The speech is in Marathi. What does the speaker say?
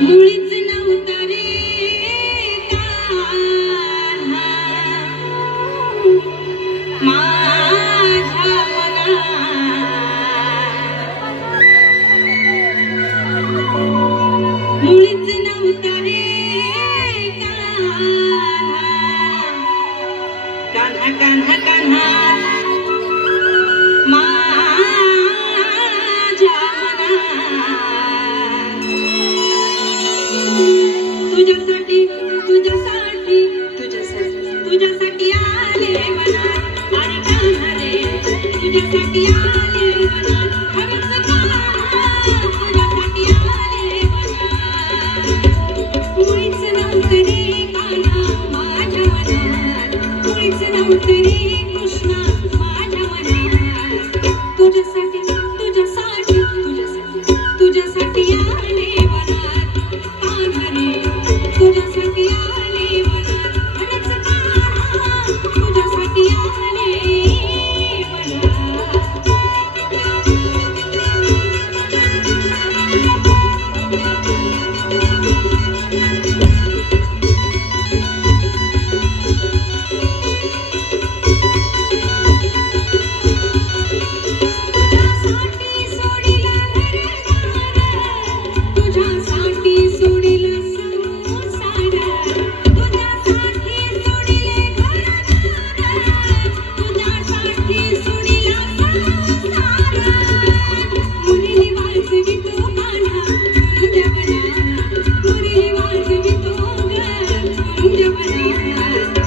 मुळीच नव्हता रे माझ्या मनात मुळीच नव्हता रे कान्हा कान्हा कान्हा. तुझ्यासाठी तुझ्यासाठी तुझ्यासाठी आले अरे कान्हा रे तुझ्यासाठी आले खरंच तुझ्यासाठी आले रे कान्हा माझ्या मनात. रे कृष्णा माझ्या मनात. तुझ्यासाठी तुझ्यासाठी तुझ्यासाठी तुझ्यासाठी आले Thank you.